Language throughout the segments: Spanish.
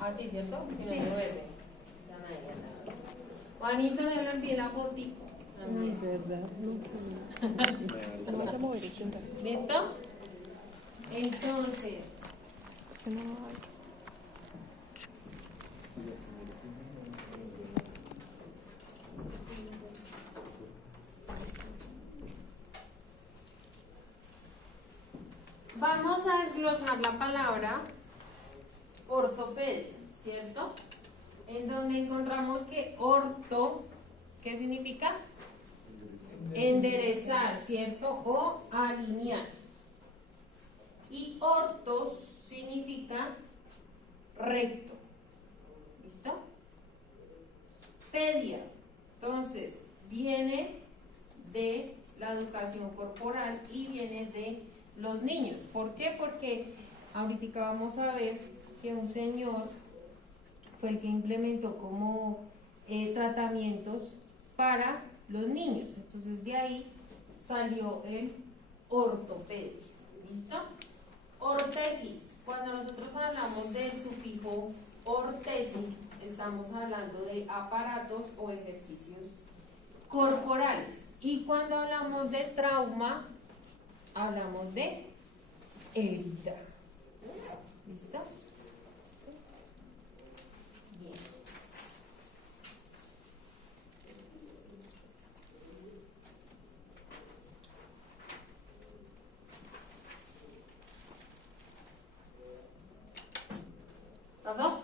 Así, ¿cierto? Si no, Sí. no verde. Juanito, no le envié la fotico. Ay, verdad, no. No vaya a mover el brazo. ¿Listo? Entonces, Es que no hay. vamos a desglosar la palabra ortopedia, ¿cierto? En donde encontramos que orto, ¿qué significa? Enderezar, ¿cierto? O alinear. Y ortos significa recto. ¿Listo? Pedia, entonces, viene de la educación corporal y viene de los niños. ¿Por qué? Porque ahorita vamos a ver que un señor fue el que implementó como tratamientos para los niños. Entonces de ahí salió el ortopedia. ¿Listo? Ortesis. Cuando nosotros hablamos del sufijo ortesis, estamos hablando de aparatos o ejercicios corporales. Y cuando hablamos de trauma, hablamos de herida. ¿Listo? Bien. ¿Pasó?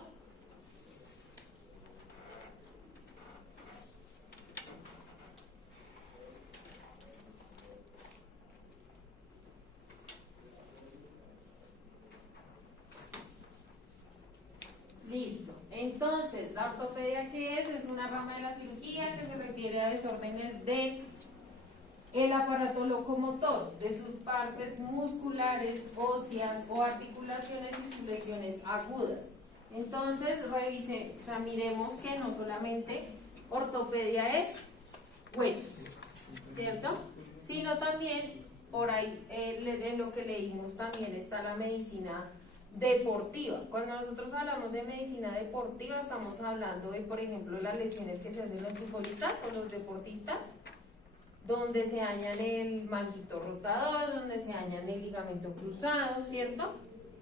Listo. Entonces, la ortopedia, ¿qué es? Es una rama de la cirugía que se refiere a desórdenes de el aparato locomotor, de sus partes musculares, óseas o articulaciones y sus lesiones agudas. Entonces, miremos que no solamente ortopedia es huesos, ¿cierto? Sino también, por ahí, en lo que leímos también está la medicina deportiva. Cuando nosotros hablamos de medicina deportiva, estamos hablando de, por ejemplo, las lesiones que se hacen los futbolistas o los deportistas, donde se dañan el manguito rotador, donde se dañan el ligamento cruzado, ¿cierto?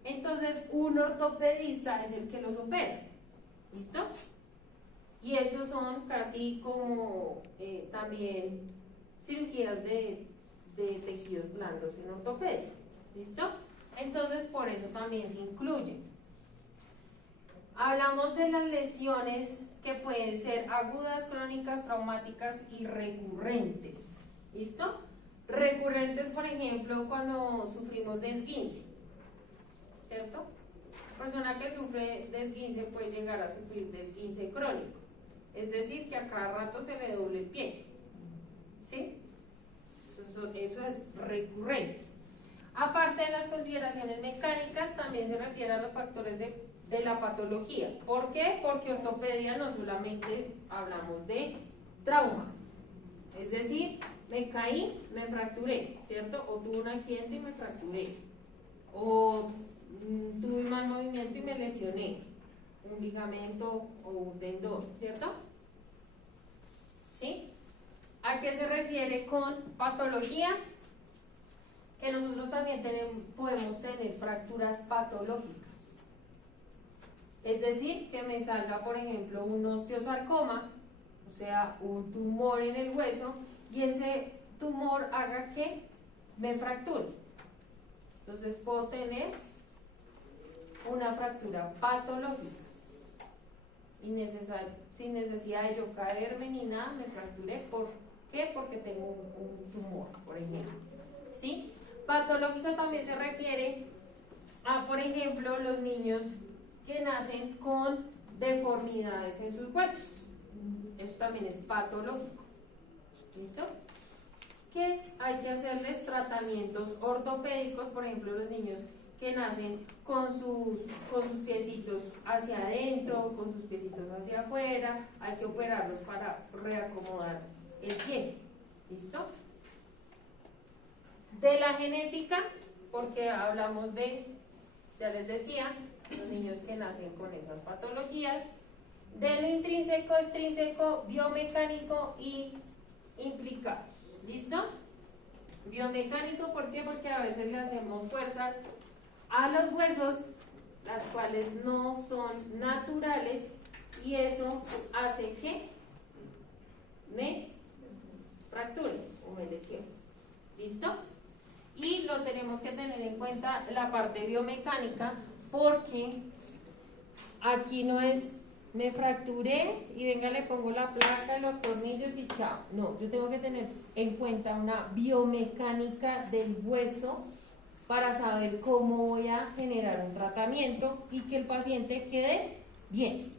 Entonces, un ortopedista es el que los opera, ¿listo? Y esos son casi como también cirugías de tejidos blandos en ortopedia, ¿listo? Entonces, por eso también se incluye. Hablamos de las lesiones que pueden ser agudas, crónicas, traumáticas y recurrentes. ¿Listo? Recurrentes, por ejemplo, cuando sufrimos de esguince, ¿cierto? La persona que sufre de esguince puede llegar a sufrir de esguince crónico, es decir, que a cada rato se le doble el pie, ¿sí? Eso es recurrente. Aparte de las consideraciones mecánicas, también se refiere a los factores de la patología. ¿Por qué? Porque ortopedia no solamente hablamos de trauma, es decir, me caí, me fracturé, ¿cierto? O tuve un accidente y me fracturé, o tuve mal movimiento y me lesioné, un ligamento o un tendón, ¿cierto? ¿Sí? ¿A qué se refiere con patología? Que nosotros también podemos tener fracturas patológicas. Es decir, que me salga, por ejemplo, un osteosarcoma, o sea, un tumor en el hueso, y ese tumor haga que me fracture. Entonces puedo tener una fractura patológica. Sin necesidad de yo caerme ni nada, me fracturé. ¿Por qué? Porque tengo un tumor, por ejemplo. ¿Sí? Patológico también se refiere a, por ejemplo, los niños que nacen con deformidades en sus huesos. Eso también es patológico. ¿Listo? Que hay que hacerles tratamientos ortopédicos, por ejemplo, los niños que nacen con sus piecitos hacia adentro, con sus piecitos hacia afuera, hay que operarlos para reacomodar el pie. ¿Listo? De la genética, porque hablamos de ya les decía, los niños que nacen con esas patologías, de lo intrínseco, extrínseco, biomecánico y implicados. ¿Listo? Biomecánico, ¿por qué? Porque a veces le hacemos fuerzas a los huesos, las cuales no son naturales, y eso hace que me fracture o me lesione. ¿Listo? Y lo tenemos que tener en cuenta la parte biomecánica, porque aquí no es me fracturé y venga le pongo la placa, los tornillos y chao. No, yo tengo que tener en cuenta una biomecánica del hueso para saber cómo voy a generar un tratamiento y que el paciente quede bien.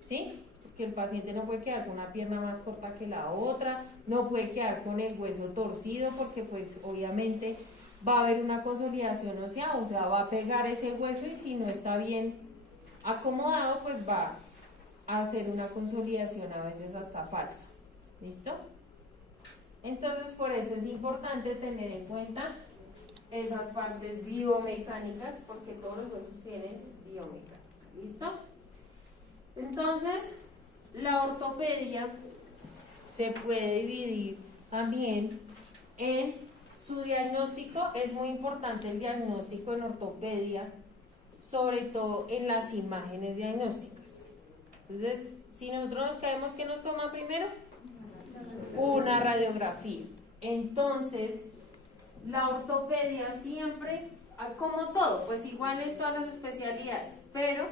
¿Sí? Que el paciente no puede quedar con una pierna más corta que la otra, no puede quedar con el hueso torcido, porque pues obviamente va a haber una consolidación ósea, o sea, va a pegar ese hueso, y si no está bien acomodado, pues va a hacer una consolidación a veces hasta falsa. ¿Listo? Entonces, por eso es importante tener en cuenta esas partes biomecánicas, porque todos los huesos tienen biomecánica. ¿Listo? Entonces, la ortopedia se puede dividir también en su diagnóstico. Es muy importante el diagnóstico en ortopedia, sobre todo en las imágenes diagnósticas. Entonces, si nosotros nos caemos, ¿qué nos toma primero? Una radiografía. Entonces, la ortopedia siempre, como todo, pues igual en todas las especialidades, pero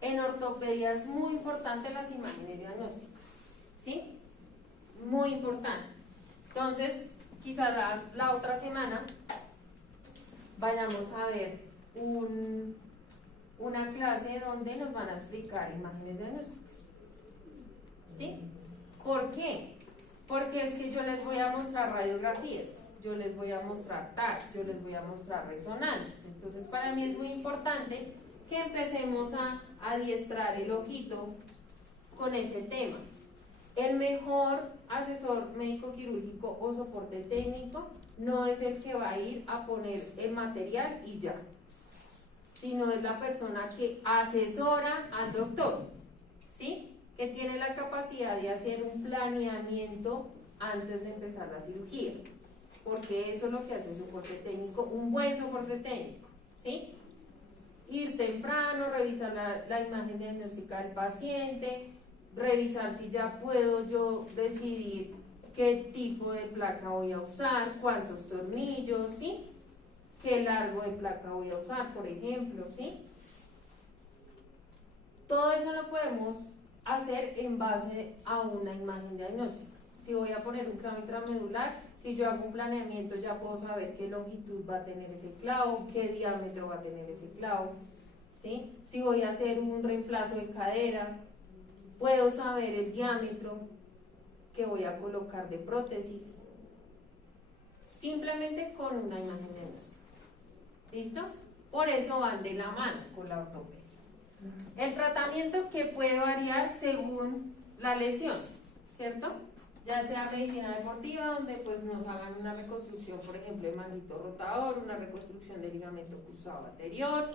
en ortopedia es muy importante las imágenes diagnósticas, ¿sí? Muy importante. Entonces, quizás la otra semana vayamos a ver una clase donde nos van a explicar imágenes diagnósticas, ¿sí? ¿Por qué? Porque es que yo les voy a mostrar radiografías, yo les voy a mostrar TAC, yo les voy a mostrar resonancias. Entonces, para mí es muy importante que empecemos a adiestrar el ojito con ese tema. El mejor asesor médico quirúrgico o soporte técnico no es el que va a ir a poner el material y ya, sino es la persona que asesora al doctor, ¿sí? Que tiene la capacidad de hacer un planeamiento antes de empezar la cirugía, porque eso es lo que hace un soporte técnico, un buen soporte técnico, ¿sí? Ir temprano, revisar la imagen diagnóstica del paciente, revisar si ya puedo yo decidir qué tipo de placa voy a usar, cuántos tornillos, ¿sí? Qué largo de placa voy a usar, por ejemplo, ¿sí? Todo eso lo podemos hacer en base a una imagen diagnóstica. Si voy a poner un clavo intramedular, si yo hago un planeamiento, ya puedo saber qué longitud va a tener ese clavo, qué diámetro va a tener ese clavo, ¿sí? Si voy a hacer un reemplazo de cadera, puedo saber el diámetro que voy a colocar de prótesis, simplemente con una imagen diagnóstica. ¿Listo? Por eso van de la mano con la ortopedia. El tratamiento que puede variar según la lesión, ¿cierto? Ya sea medicina deportiva, donde pues nos hagan una reconstrucción, por ejemplo, de manguito rotador, una reconstrucción del ligamento cruzado anterior,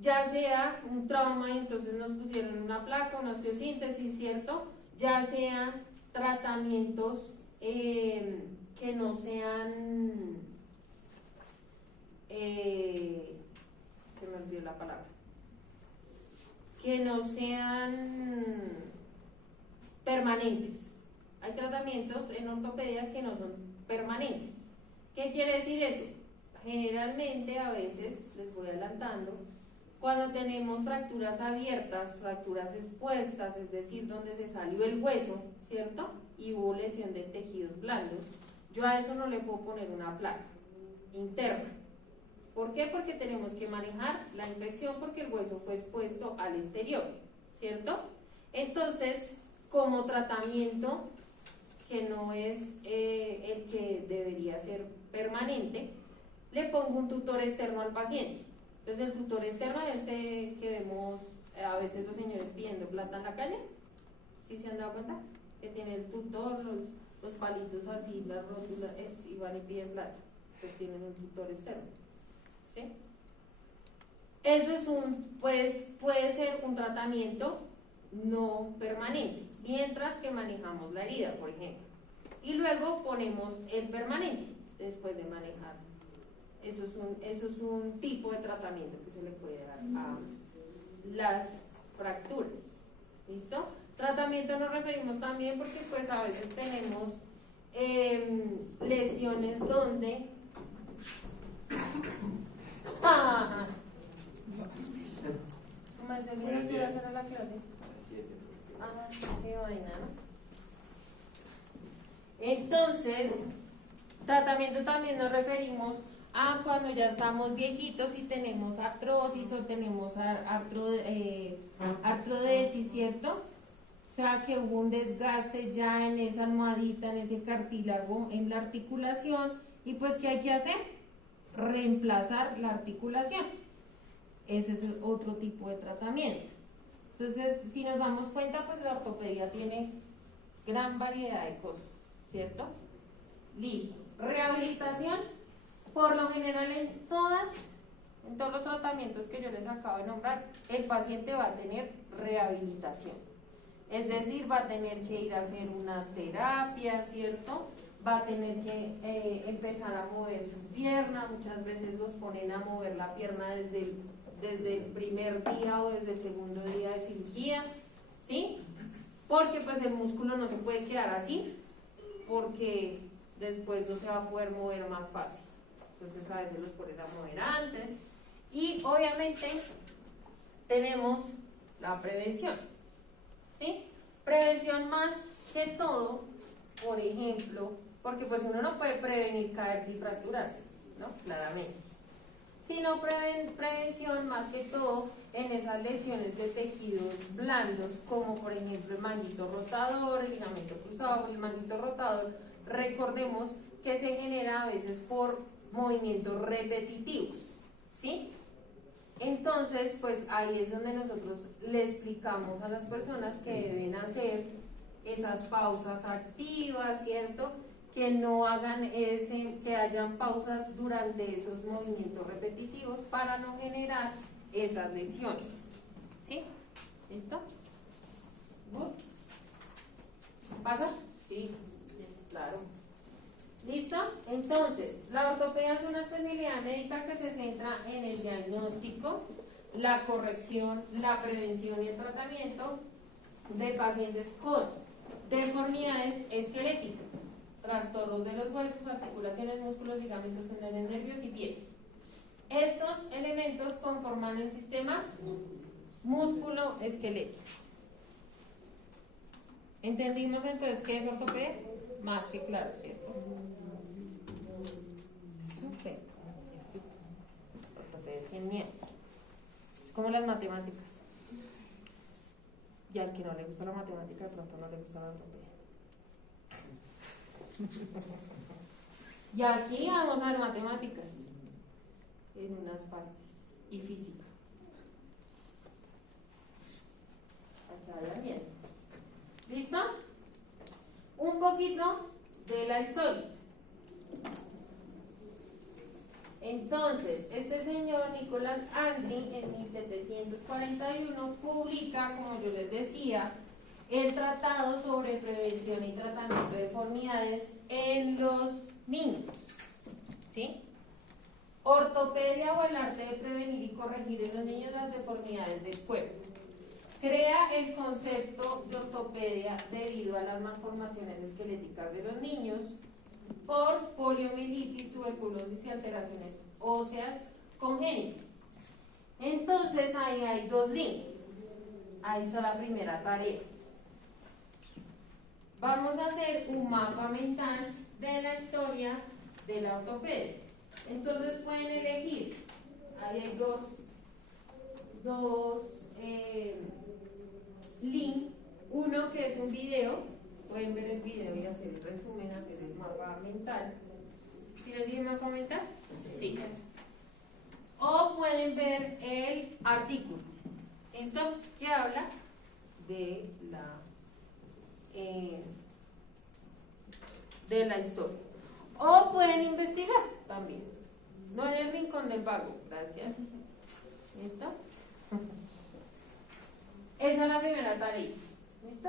ya sea un trauma y entonces nos pusieron una placa, una osteosíntesis, ¿cierto? Ya sean tratamientos que no sean, se me olvidó la palabra, que no sean permanentes. Hay tratamientos en ortopedia que no son permanentes. ¿Qué quiere decir eso? Generalmente, a veces, les voy adelantando, cuando tenemos fracturas abiertas, fracturas expuestas, es decir, donde se salió el hueso, ¿cierto? Y hubo lesión de tejidos blandos, yo a eso no le puedo poner una placa interna. ¿Por qué? Porque tenemos que manejar la infección, porque el hueso fue expuesto al exterior, ¿cierto? Entonces, como tratamiento que no es el que debería ser permanente, le pongo un tutor externo al paciente. Entonces, el tutor externo es ese que vemos a veces los señores pidiendo plata en la calle. ¿Sí se han dado cuenta? Que tiene el tutor, los palitos así, las rótulas, y van y piden plata. Pues tienen un tutor externo, ¿sí? Eso es pues puede ser un tratamiento no permanente, mientras que manejamos la herida, por ejemplo. Y luego ponemos el permanente, después de manejar. Eso es un tipo de tratamiento que se le puede dar a las fracturas. ¿Listo? Tratamiento nos referimos también porque pues a veces tenemos lesiones donde... Ajá. Marcelina, ¿qué va a hacer a la clase? Ah, qué vaina, ¿no? Entonces, tratamiento también nos referimos a cuando ya estamos viejitos y tenemos artrosis o tenemos artrodesis, ¿cierto? O sea que hubo un desgaste ya en esa almohadita, en ese cartílago, en la articulación, y pues ¿qué hay que hacer? Reemplazar la articulación. Ese es otro tipo de tratamiento. Entonces, si nos damos cuenta, pues la ortopedia tiene gran variedad de cosas, ¿cierto? Listo. Rehabilitación, por lo general en todos los tratamientos que yo les acabo de nombrar, el paciente va a tener rehabilitación. Es decir, va a tener que ir a hacer unas terapias, ¿cierto? Va a tener que empezar a mover su pierna. Muchas veces los ponen a mover la pierna desde el primer día o desde el segundo día de cirugía, ¿sí? Porque pues el músculo no se puede quedar así, porque después no se va a poder mover más fácil. Entonces a veces los ponen a mover antes. Y obviamente tenemos la prevención, ¿sí? Prevención más que todo, por ejemplo, porque pues uno no puede prevenir caerse y fracturarse, ¿no? Claramente. Sino prevención más que todo en esas lesiones de tejidos blandos, como por ejemplo el manguito rotador, el ligamento cruzado. El manguito rotador, recordemos que se genera a veces por movimientos repetitivos, ¿sí? Entonces, pues ahí es donde nosotros le explicamos a las personas que deben hacer esas pausas activas, ¿cierto? Que no hagan que hayan pausas durante esos movimientos repetitivos para no generar esas lesiones. ¿Sí? ¿Listo? ¿Good? ¿Pasa? Sí, claro. ¿Listo? Entonces, la ortopedia es una especialidad médica que se centra en el diagnóstico, la corrección, la prevención y el tratamiento de pacientes con deformidades esqueléticas, trastornos de los huesos, articulaciones, músculos, ligamentos, tendones, nervios y piel. Estos elementos conforman el sistema músculo-esquelético. ¿Entendimos entonces qué es ortopedia? Más que claro, ¿cierto? Súper. Ortopedia es genial. Es como las matemáticas. Y al que no le gusta la matemática, de pronto no le gusta la ortopedia. Y aquí vamos a ver matemáticas en unas partes y física. Para que vayan bien. ¿Listo? Un poquito de la historia. Entonces, este señor Nicolás Andri en 1741 publica, como yo les decía, el Tratado sobre Prevención y Tratamiento de Deformidades en los niños. ¿Sí? Ortopedia o el arte de prevenir y corregir en los niños las deformidades del cuerpo. Crea el concepto de ortopedia debido a las malformaciones esqueléticas de los niños por poliomielitis, tuberculosis y alteraciones óseas congénitas. Entonces ahí hay dos links. Ahí está la primera tarea. Vamos a hacer un mapa mental de la historia de la ortopedia. Entonces pueden elegir. Ahí hay dos link, uno que es un video, pueden ver el video y hacer el resumen, hacer el mapa mental. ¿Sí les dije mapa mental? Sí. O pueden ver el artículo, ¿listo? Que habla de la historia. O pueden investigar también, no en el rincón del vago, gracias. ¿Listo? Esa es la primera tarea. ¿Listo?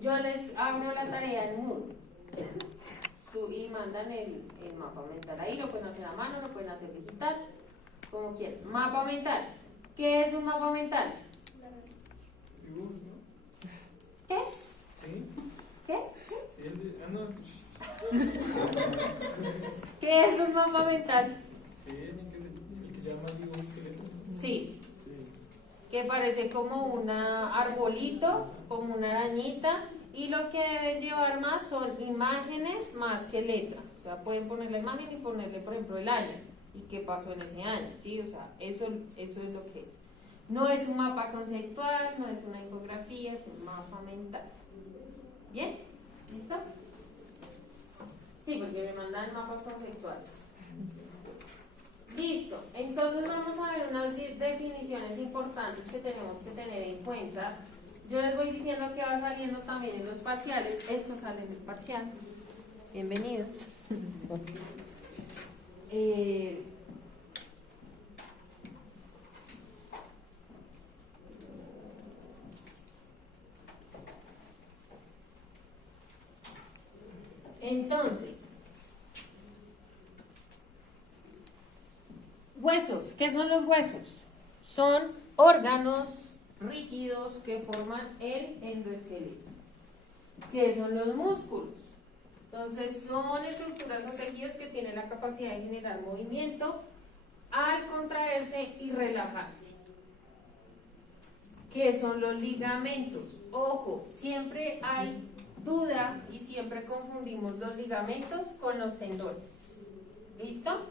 Yo les abro la tarea en Moodle y mandan el mapa mental ahí, lo pueden hacer a mano, lo pueden hacer digital, como quieran. Mapa mental. ¿Qué es un mapa mental? Dibujo, ¿no? ¿Qué? Sí. ¿Qué? Sí, no. ¿Qué es un mapa mental? Sí, el que llama dibujo esqueleto. Sí, Sí. que parece como un arbolito, como una arañita, y lo que debe llevar más son imágenes más que letra. O sea, pueden poner la imagen y ponerle, por ejemplo, el año y qué pasó en ese año, ¿sí? O sea, eso es lo que es. No es un mapa conceptual, no es una infografía, es un mapa mental. ¿Bien? ¿Listo? Sí, porque me mandan mapas conceptuales. Listo. Entonces vamos a ver unas definiciones importantes que tenemos que tener en cuenta. Yo les voy diciendo que va saliendo también en los parciales. Esto sale en el parcial. Bienvenidos. Entonces, huesos. ¿Qué son los huesos? Son órganos rígidos que forman el endoesqueleto. ¿Qué son los músculos? Entonces, son estructuras o tejidos que tienen la capacidad de generar movimiento al contraerse y relajarse. ¿Qué son los ligamentos? Ojo, siempre hay duda y siempre confundimos los ligamentos con los tendones. ¿Listo?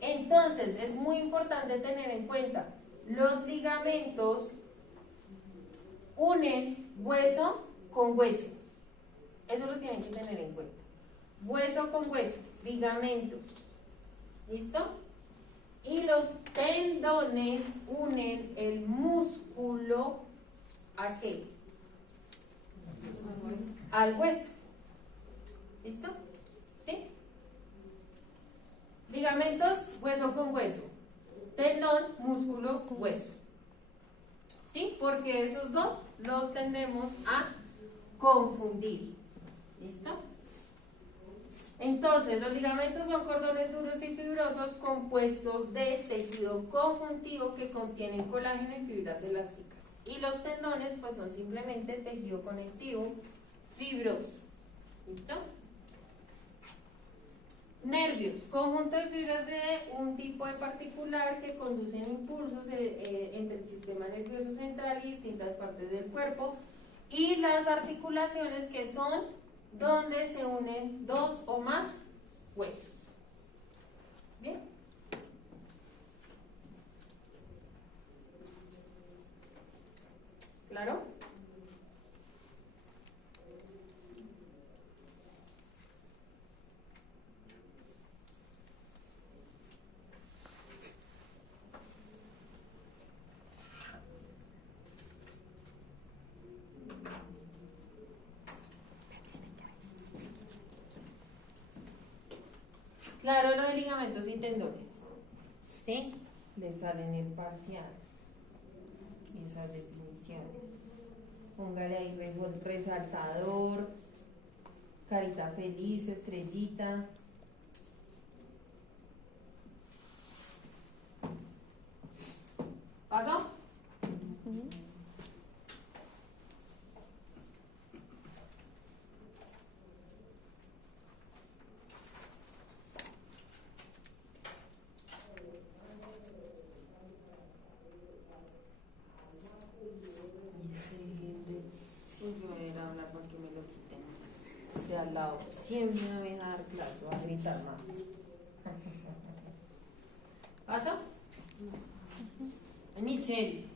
Entonces, es muy importante tener en cuenta, los ligamentos unen hueso con hueso. Eso lo tienen que tener en cuenta. Hueso con hueso, ligamentos. ¿Listo? Y los tendones unen el músculo ¿a qué? Al hueso. ¿Listo? ¿Sí? Ligamentos, hueso con hueso. Tendón, músculo, hueso. ¿Sí? Porque esos dos los tendemos a confundir. ¿Listo? Entonces, los ligamentos son cordones duros y fibrosos compuestos de tejido conjuntivo que contienen colágeno y fibras elásticas. Y los tendones, pues son simplemente tejido conectivo fibroso. ¿Listo? Nervios, conjunto de fibras de un tipo en particular que conducen impulsos entre el sistema nervioso central y distintas partes del cuerpo. Y las articulaciones, que son donde se unen dos o más huesos. ¿Bien? ¿Claro? Claro, lo de ligamentos y tendones. ¿Sí? Le salen el parcial. Esas definiciones. Póngale ahí resaltador, carita feliz, estrellita. ¿Pasó? Yo voy a ir a hablar para que me lo quiten de al lado. Siempre me voy a dar clase, voy a gritar más. ¿Pasó? Michelle.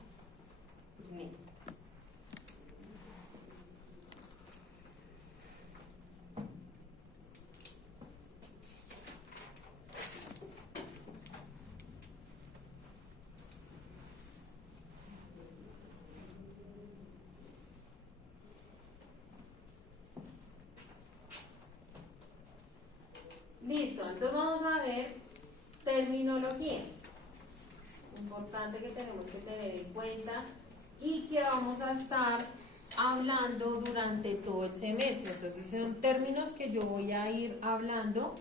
Listo, entonces vamos a ver terminología. Importante que tenemos que tener en cuenta y que vamos a estar hablando durante todo el semestre. Entonces son términos que yo voy a ir hablando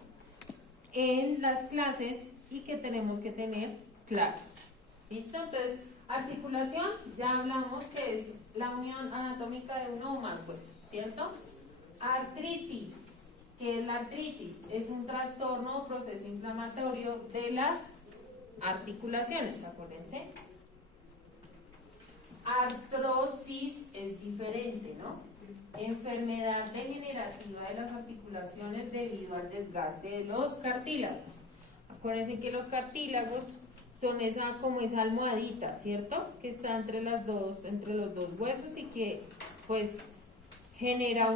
en las clases y que tenemos que tener claro. ¿Listo? Entonces, articulación, ya hablamos que es la unión anatómica de uno o más huesos, ¿cierto? Artritis. ¿Qué es la artritis? Es un trastorno o proceso inflamatorio de las articulaciones, acuérdense. Artrosis es diferente, ¿no? Enfermedad degenerativa de las articulaciones debido al desgaste de los cartílagos. Acuérdense que los cartílagos son como esa almohadita, ¿cierto? Que está entre los dos huesos y que pues genera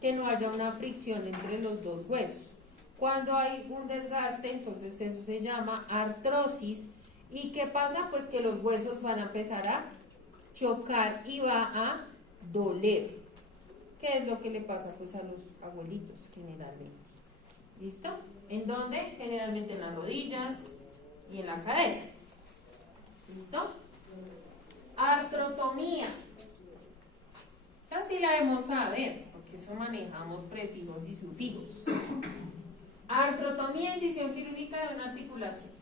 que no haya una fricción entre los dos huesos. Cuando hay un desgaste, entonces eso se llama artrosis. ¿Y qué pasa? Pues que los huesos van a empezar a chocar y va a doler. ¿Qué es lo que le pasa pues a los abuelitos generalmente? ¿Listo? ¿En dónde? Generalmente en las rodillas y en la cadera. ¿Listo? Artrotomía. Esa sí la debemos saber, porque eso manejamos prefijos y sufijos. Artrotomía, incisión quirúrgica de una articulación.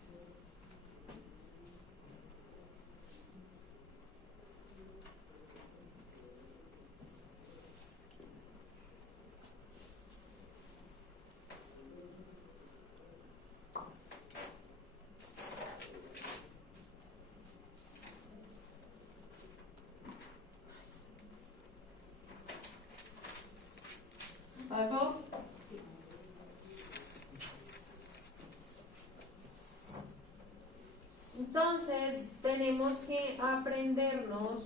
¿Pasó? Sí. Entonces, tenemos que aprendernos,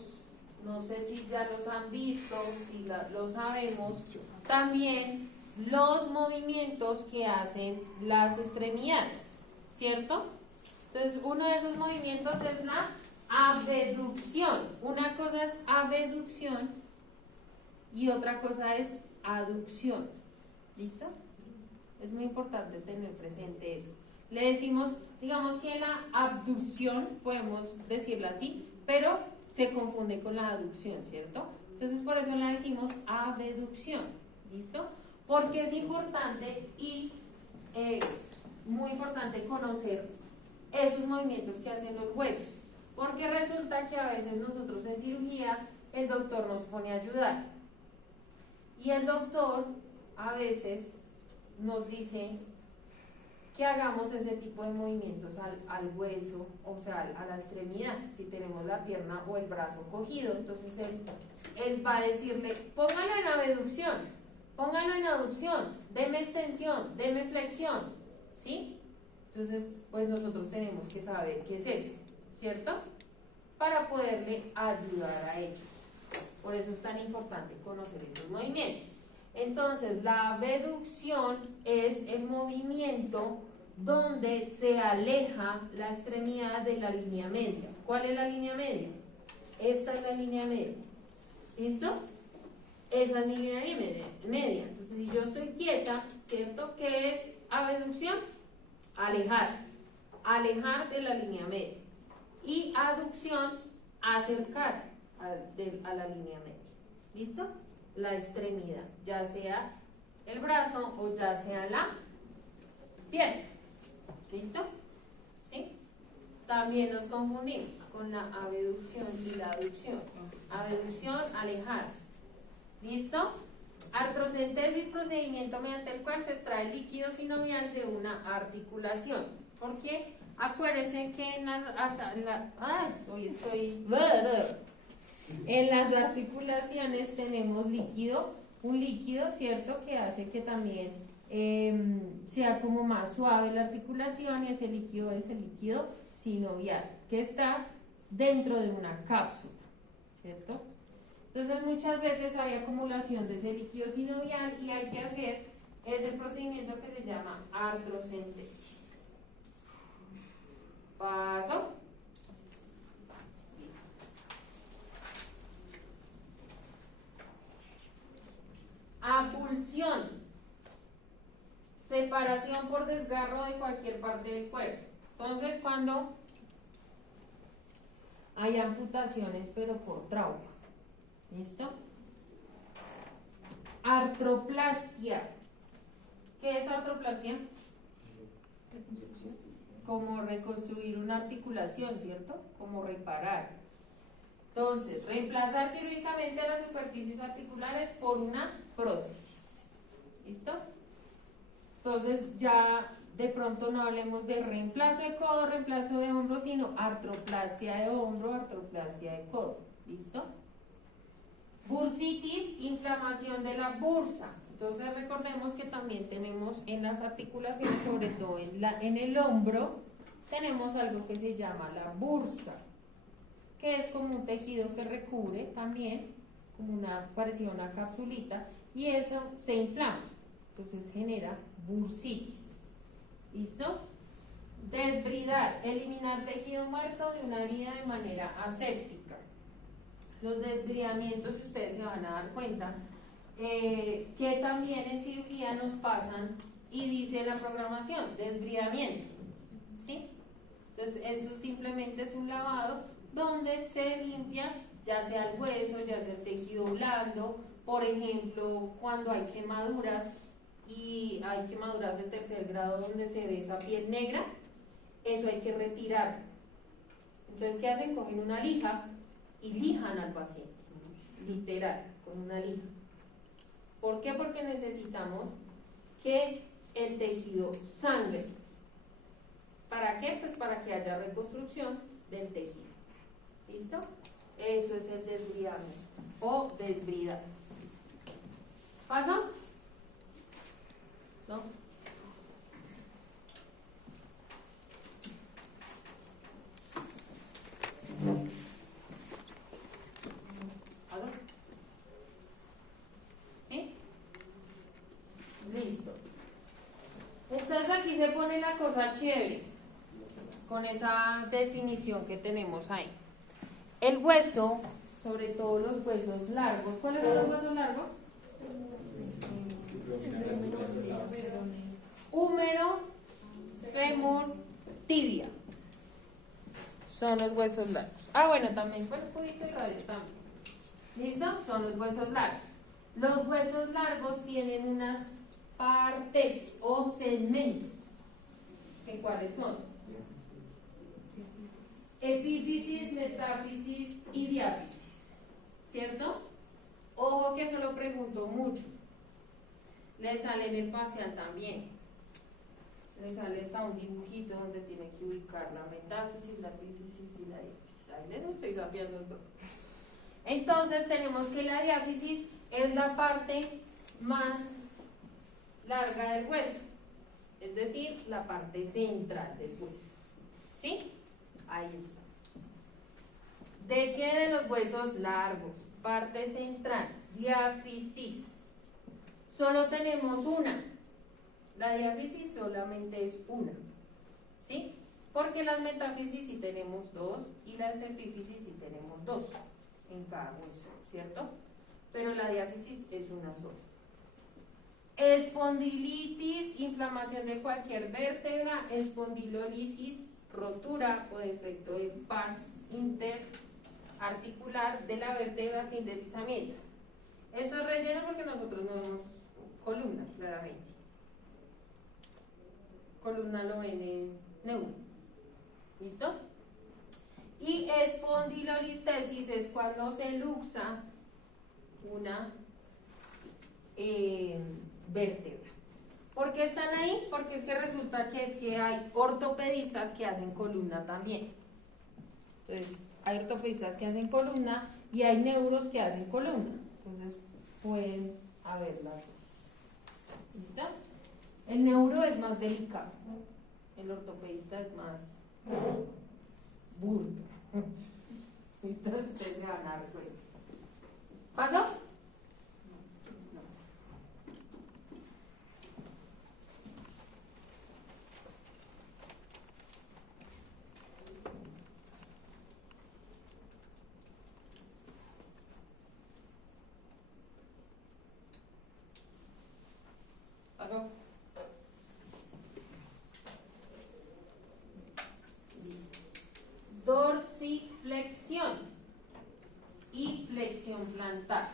no sé si ya los han visto, si lo sabemos, también los movimientos que hacen las extremidades, ¿cierto? Entonces, uno de esos movimientos es la abducción. Una cosa es abducción y otra cosa es aducción. ¿Listo? Es muy importante tener presente eso. Le decimos, digamos que la abducción, podemos decirla así, pero se confunde con la aducción, ¿cierto? Entonces por eso la decimos abducción. ¿Listo? Porque es importante y muy importante conocer esos movimientos que hacen los huesos. Porque resulta que a veces nosotros en cirugía el doctor nos pone a ayudar. Y el doctor a veces nos dice que hagamos ese tipo de movimientos al hueso, o sea, a la extremidad, si tenemos la pierna o el brazo cogido. Entonces él va a decirle, póngalo en abducción, póngalo en aducción, deme extensión, deme flexión, ¿sí? Entonces, pues nosotros tenemos que saber qué es eso, ¿cierto? Para poderle ayudar a ellos. Por eso es tan importante conocer esos movimientos. Entonces, la abducción es el movimiento donde se aleja la extremidad de la línea media. ¿Cuál es la línea media? Esta es la línea media. ¿Listo? Esa es mi línea media. Entonces, si yo estoy quieta, ¿cierto? ¿Qué es abducción? Alejar. Alejar de la línea media. Y aducción, acercar a la línea media. ¿Listo? La extremidad, ya sea el brazo o ya sea la pierna. ¿Listo? ¿Sí? También nos confundimos con la abducción y la aducción. Abducción, alejar. ¿Listo? Artrocentesis, procedimiento mediante el cual se extrae el líquido sinovial de una articulación. Porque acuérdense que en las articulaciones tenemos un líquido, ¿cierto? Que hace que también sea como más suave la articulación, y ese líquido es el líquido sinovial, que está dentro de una cápsula, ¿cierto? Entonces muchas veces hay acumulación de ese líquido sinovial y hay que hacer ese procedimiento que se llama artrocentesis. Paso. Apulsión. Separación lesión por desgarro de cualquier parte del cuerpo. Entonces, cuando hay amputaciones, pero por trauma. ¿Listo? Artroplastia. ¿Qué es artroplastia? Como reconstruir una articulación, ¿cierto? Como reparar. Entonces, reemplazar quirúrgicamente las superficies articulares por una prótesis. ¿Listo? Entonces, ya de pronto no hablemos de reemplazo de codo, reemplazo de hombro, sino artroplastia de hombro, artroplastia de codo. ¿Listo? Bursitis, inflamación de la bursa. Entonces recordemos que también tenemos en las articulaciones, sobre todo en el hombro, tenemos algo que se llama la bursa, que es como un tejido que recubre también, como parecida a una capsulita, y eso se inflama, entonces genera bursitis. ¿Listo? Desbridar, eliminar tejido muerto de una herida de manera aséptica. Los desbridamientos, si ustedes se van a dar cuenta, que también en cirugía nos pasan y dice la programación, desbridamiento, ¿sí? Entonces eso simplemente es un lavado donde se limpia ya sea el hueso, ya sea el tejido blando, por ejemplo cuando hay quemaduras y hay quemaduras de tercer grado donde se ve esa piel negra, eso hay que retirar. Entonces ¿qué hacen? Cogen una lija y lijan al paciente, literal, con una lija. ¿Por qué? Porque necesitamos que el tejido sangre. ¿Para qué? Pues para que haya reconstrucción del tejido. ¿Listo? Eso es el desbridamiento o desbridar. ¿Paso? ¿No? ¿Sí? Listo. Entonces aquí se pone la cosa chévere con esa definición que tenemos ahí. El hueso, sobre todo los huesos largos. ¿Cuáles son los huesos largos? Húmero, fémur, tibia. Son los huesos largos. Ah, bueno, también cuerpo cúbito y radio también. ¿Listo? Son los huesos largos. Los huesos largos tienen unas partes o segmentos. ¿Cuáles son? Epífisis, metáfisis y diáfisis. ¿Cierto? Ojo que se lo pregunto mucho. Le sale en el parcial también. Le sale hasta un dibujito donde tiene que ubicar la metáfisis, la epífisis y la diáfisis. Ahí les estoy sabiendo todo. Entonces tenemos que la diáfisis es la parte más larga del hueso, es decir, la parte central del hueso. ¿Sí? Ahí está. ¿De qué? De los huesos largos. Parte central, diáfisis. Solo tenemos una. La diáfisis solamente es una. ¿Sí? Porque las metáfisis sí tenemos dos y las epífisis sí tenemos dos en cada hueso, ¿cierto? Pero la diáfisis es una sola. Espondilitis, inflamación de cualquier vértebra, espondilolisis, rotura o defecto de pars interarticular de la vértebra sin deslizamiento. Eso es relleno porque nosotros no vemos columna, claramente. Columna lo ven en neuro. ¿Listo? Y espondilolistesis es cuando se luxa una vértebra. ¿Por qué están ahí? Porque es que resulta que hay ortopedistas que hacen columna también. Entonces, hay ortopedistas que hacen columna y hay neuros que hacen columna. Entonces, pueden haber las dos. ¿Listo? El neuro es más delicado. El ortopedista es más burdo. ¿Listo? Ustedes se van a dar cuenta. ¿Paso? ¿Pasó? plantar.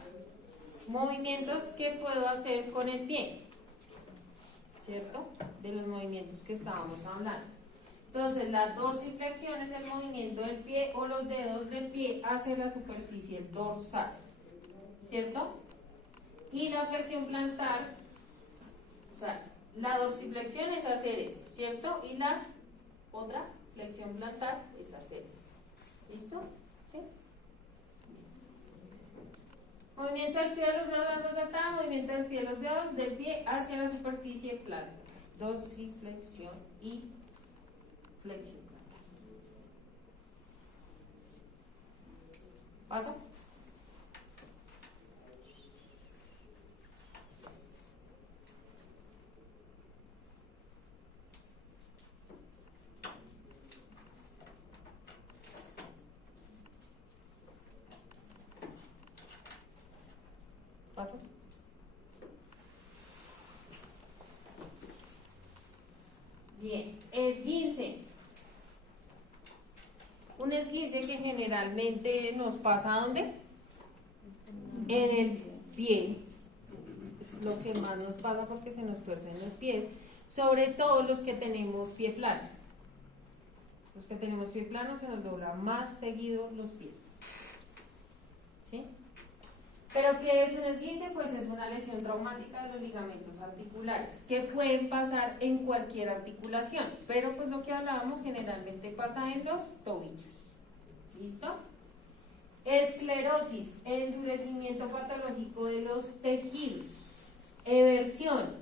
Movimientos que puedo hacer con el pie, ¿cierto? De los movimientos que estábamos hablando. Entonces, la dorsiflexión es el movimiento del pie o los dedos del pie hacia la superficie dorsal, ¿cierto? Y la flexión plantar, o sea, la dorsiflexión es hacer esto, ¿cierto? Y la otra flexión plantar es hacer esto. ¿Listo? ¿Sí? Movimiento del pie de los dedos, movimiento del pie de los dedos, del pie hacia la superficie plana. Dorsiflexión y flexión. ¿Paso? ¿Paso? Bien, esguince. Un esguince que generalmente nos pasa ¿dónde? En el pie. Es lo que más nos pasa porque se nos tuercen los pies. Sobre todo los que tenemos pie plano. Los que tenemos pie plano se nos dobla más seguido los pies. ¿Sí? ¿Pero qué es un esguince? Pues es una lesión traumática de los ligamentos articulares que pueden pasar en cualquier articulación, pero pues lo que hablábamos generalmente pasa en los tobillos. ¿Listo? Esclerosis, endurecimiento patológico de los tejidos. Eversión,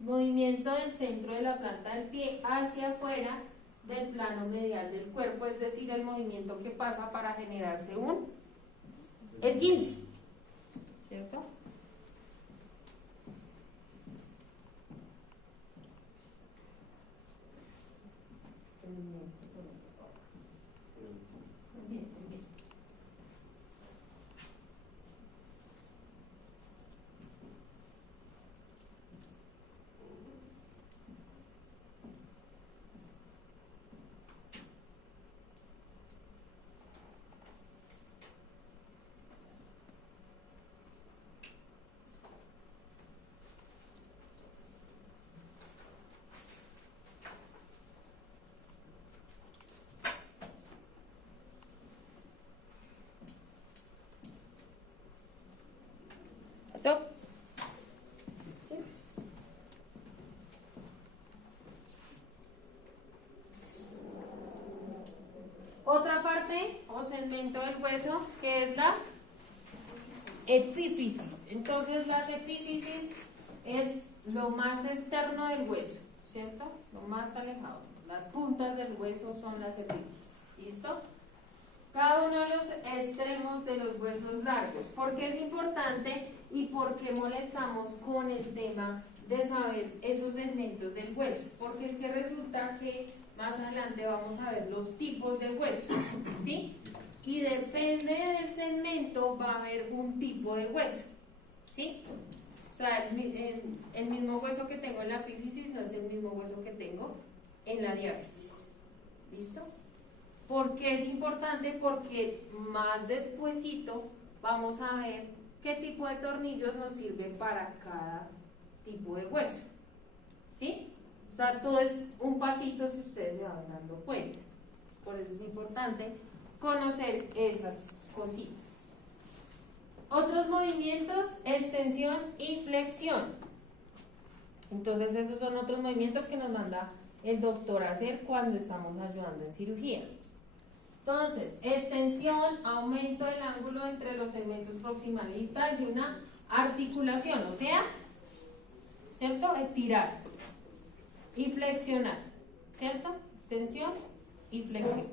movimiento del centro de la planta del pie hacia afuera del plano medial del cuerpo, es decir, el movimiento que pasa para generarse un esguince. ¿Cierto? Bien, bien. ¿Pasó? ¿Sí? Otra parte o segmento del hueso que es la epífisis. Entonces las epífisis es lo más externo del hueso, ¿cierto? Lo más alejado. Las puntas del hueso son las epífisis. ¿Listo? Cada uno de los extremos de los huesos largos. ¿Por qué es importante y por qué molestamos con el tema de saber esos segmentos del hueso? Porque es que resulta que más adelante vamos a ver los tipos de hueso, ¿sí? Y depende del segmento va a haber un tipo de hueso, ¿sí? O sea, el mismo hueso que tengo en la epífisis no es el mismo hueso que tengo en la diáfisis. ¿Listo? ¿Por qué es importante? Porque más despuesito vamos a ver qué tipo de tornillos nos sirven para cada tipo de hueso. ¿Sí? O sea, todo es un pasito si ustedes se van dando cuenta. Por eso es importante conocer esas cositas. Otros movimientos, extensión y flexión. Entonces esos son otros movimientos que nos manda el doctor a hacer cuando estamos ayudando en cirugía. Entonces, extensión, aumento del ángulo entre los segmentos proximalistas y una articulación, o sea, ¿cierto? Estirar y flexionar, ¿cierto? Extensión y flexión.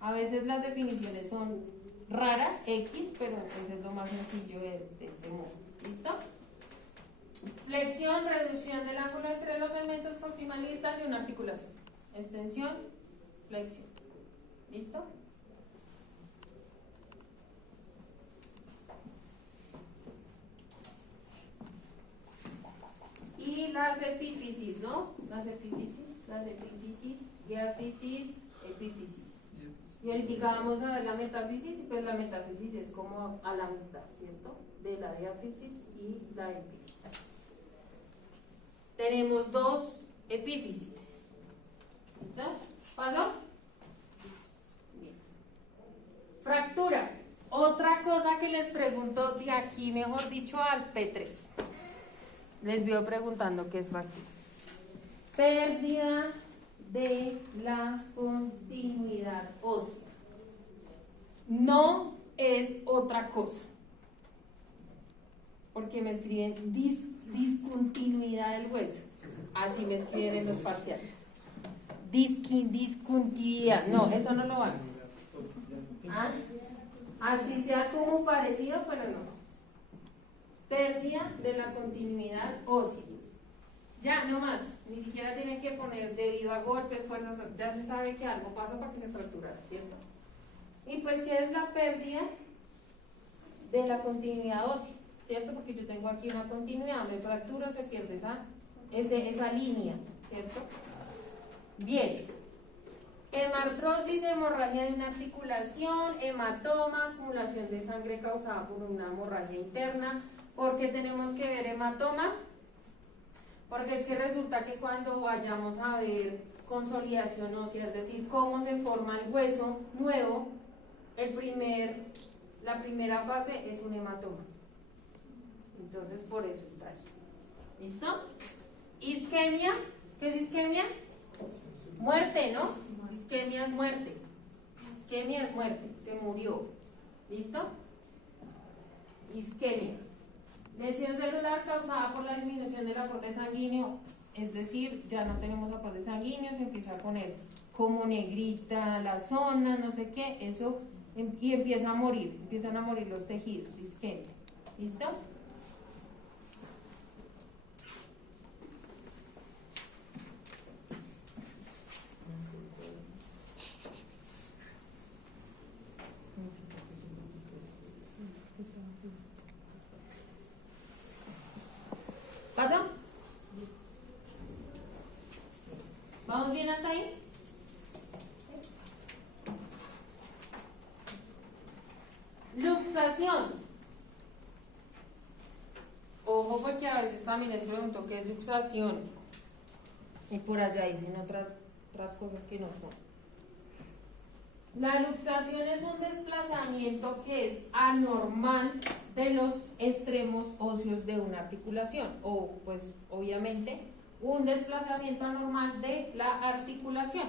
A veces las definiciones son raras, X, pero pues es lo más sencillo de este modo. ¿Listo? Flexión, reducción del ángulo entre los segmentos proximalistas y una articulación. Extensión, flexión. ¿Listo? Y las epífisis, ¿no? Las epífisis, diáfisis, epífisis. Y ahorita vamos a ver la metáfisis, y pues la metáfisis es como a la mitad, ¿cierto? De la diáfisis y la epífisis. Tenemos dos epífisis. ¿Listo? ¿Pasó? Bien. Fractura. Otra cosa que les pregunto de aquí, mejor dicho, al P3. Les veo preguntando qué es fractura. Pérdida de la continuidad ósea. No es otra cosa. Porque me escriben discontinuidad del hueso. Así me escriben en los parciales. Discontinuidad. No, eso no lo van. ¿Ah? Así sea como parecido, pero no. Pérdida de la continuidad ósea. Ya, no más. Ni siquiera tienen que poner debido a golpes, fuerzas. Ya se sabe que algo pasa para que se fracturara, ¿cierto? Y pues, ¿qué es la pérdida de la continuidad ósea? ¿Cierto? Porque yo tengo aquí una continuidad, me fracturo, se pierde esa línea, ¿cierto? Bien. Hemartrosis, hemorragia de una articulación, hematoma, acumulación de sangre causada por una hemorragia interna. ¿Por qué tenemos que ver hematoma? Porque es que resulta que cuando vayamos a ver consolidación ósea, es decir, cómo se forma el hueso nuevo, la primera fase es un hematoma. Entonces, por eso está ahí. ¿Listo? Isquemia. ¿Qué es isquemia? Muerte, ¿no? Isquemia es muerte. Isquemia es muerte. Se murió. ¿Listo? Isquemia. Lesión celular causada por la disminución del aporte sanguíneo. Es decir, ya no tenemos aporte sanguíneo, se empieza a poner como negrita la zona, no sé qué, eso, y empiezan a morir los tejidos. Isquemia. ¿Listo? ¿Pasó? ¿Vamos bien hasta ahí? Luxación. Ojo, porque a veces también les pregunto qué es luxación. Y por allá dicen otras cosas que no son. La luxación es un desplazamiento que es anormal de los extremos óseos de una articulación, o pues obviamente un desplazamiento anormal de la articulación.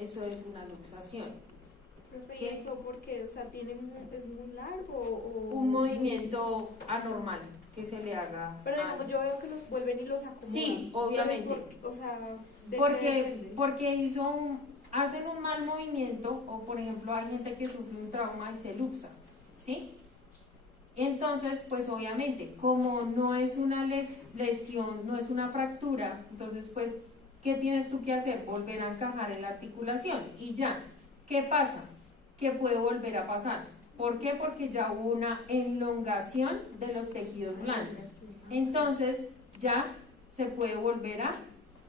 Eso es una luxación. Profe, ¿y eso porque, o sea, es muy largo o Un movimiento anormal que se le haga. Pero digamos, yo veo que los vuelven y los acomodan. Sí, obviamente. Pero, o sea, ¿de qué depende? Porque hacen un mal movimiento, o por ejemplo hay gente que sufre un trauma y se luxa, ¿sí? Entonces, pues obviamente, como no es una lesión, no es una fractura, entonces pues, ¿qué tienes tú que hacer? Volver a encajar en la articulación y ya. ¿Qué pasa? Que puede volver a pasar. ¿Por qué? Porque ya hubo una elongación de los tejidos blandos. Entonces, ya se puede volver a